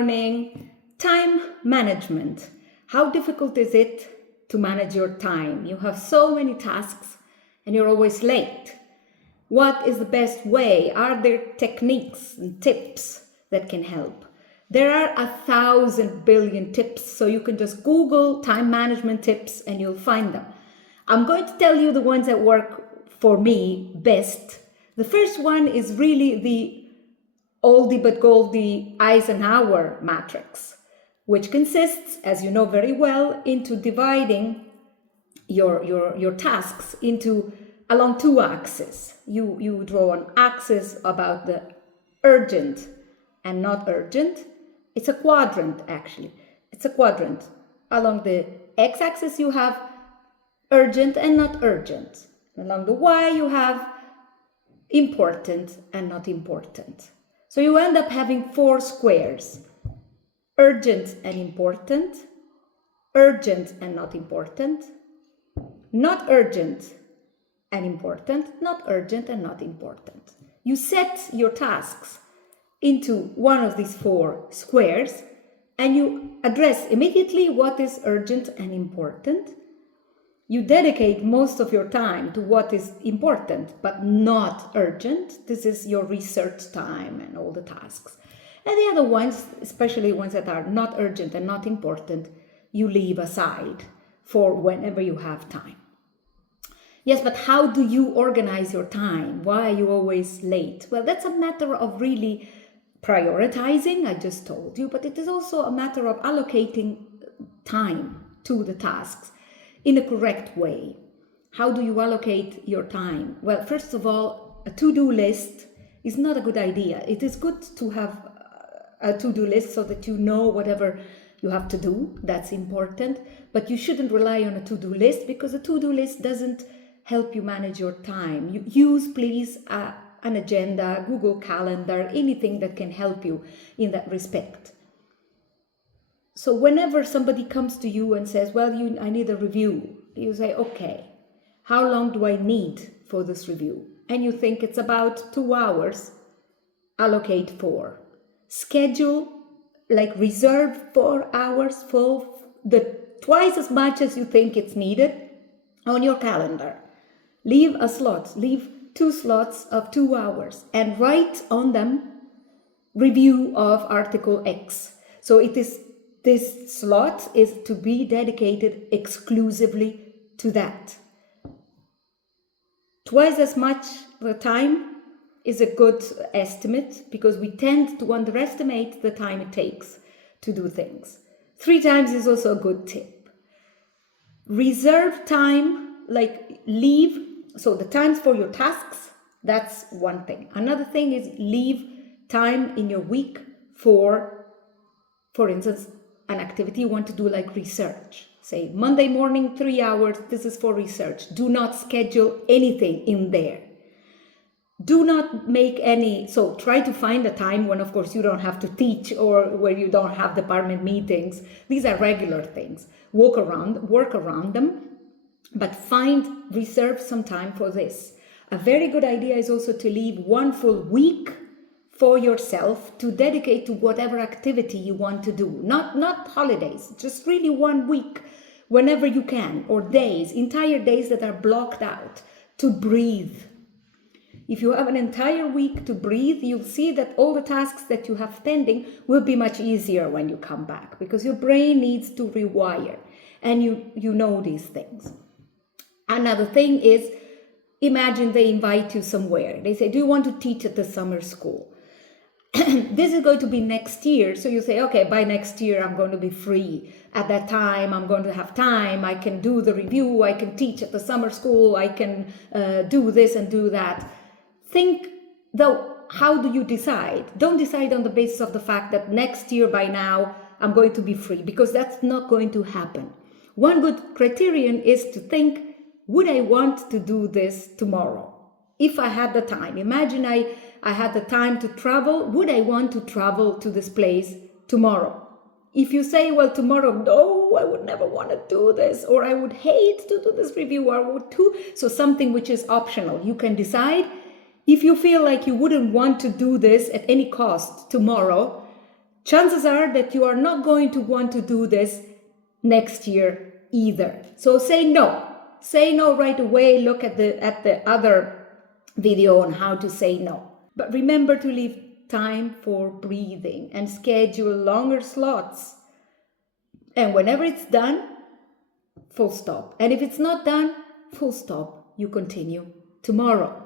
morning. Time management. How difficult is it to manage your time? You have so many tasks and you're always late. What is the best way? Are there techniques and tips that can help? There are 1,000 billion tips, so you can just Google time management tips and you'll find them. I'm going to tell you the ones that work for me best. The first one is really the oldie but goldie Eisenhower matrix, which consists, as you know very well, into dividing your tasks into along two axes. You draw an axis about the urgent and not urgent. It's a quadrant, actually. It's a quadrant. Along the x-axis you have urgent and not urgent. Along the y you have important and not important. So you end up having 4 squares. Urgent and important, urgent and not important, not urgent and important, not urgent and not important. You set your tasks into one of these 4 squares and you address immediately what is urgent and important. You dedicate most of your time to what is important but not urgent. This is your research time and all the tasks. And the other ones, especially ones that are not urgent and not important, you leave aside for whenever you have time. Yes, but how do you organize your time? Why are you always late? Well, that's a matter of really prioritizing, I just told you, but it is also a matter of allocating time to the tasks in a correct way. How do you allocate your time? Well, first of all, a to-do list is not a good idea. It is good to have a to-do list so that you know whatever you have to do. That's important. But you shouldn't rely on a to-do list because a to-do list doesn't help you manage your time. You use, please, an agenda, Google Calendar, anything that can help you in that respect. So whenever somebody comes to you and says, well, I need a review, you say, okay, how long do I need for this review? And you think it's about 2 hours, allocate 4. Schedule, like reserve 4 hours for twice as much as you think it's needed on your calendar. Leave a slot, leave 2 slots of 2 hours and write on them review of article X. So this slot is to be dedicated exclusively to that. Twice as much the time is a good estimate because we tend to underestimate the time it takes to do things. 3 times is also a good tip. Reserve time, like leave, so the times for your tasks, that's one thing. Another thing is leave time in your week for instance, an activity you want to do like research. Say Monday morning, 3 hours, this is for research. Do not schedule anything in there. Do not make any, so try to find a time when of course you don't have to teach or where you don't have department meetings. These are regular things. Work around them, but reserve some time for this. A very good idea is also to leave 1 full week for yourself to dedicate to whatever activity you want to do. Not holidays, just really 1 week whenever you can, or days, entire days that are blocked out to breathe. If you have an entire week to breathe, you'll see that all the tasks that you have pending will be much easier when you come back because your brain needs to rewire and you know these things. Another thing is, imagine they invite you somewhere. They say, do you want to teach at the summer school? This is going to be next year. So you say, okay, by next year, I'm going to be free. At that time, I'm going to have time. I can do the review. I can teach at the summer school. I can do this and do that. Think, though, how do you decide? Don't decide on the basis of the fact that next year by now, I'm going to be free, because that's not going to happen. One good criterion is to think, would I want to do this tomorrow? If I had the time, imagine I had the time to travel, would I want to travel to this place tomorrow? If you say, well, tomorrow, no, I would never want to do this, or I would hate to do this review, or would too. So something which is optional, you can decide. If you feel like you wouldn't want to do this at any cost tomorrow, chances are that you are not going to want to do this next year either. So say no. Say no right away. Look at the other video on how to say no. But remember to leave time for breathing and schedule longer slots. And whenever it's done, full stop. And if it's not done, full stop. You continue tomorrow.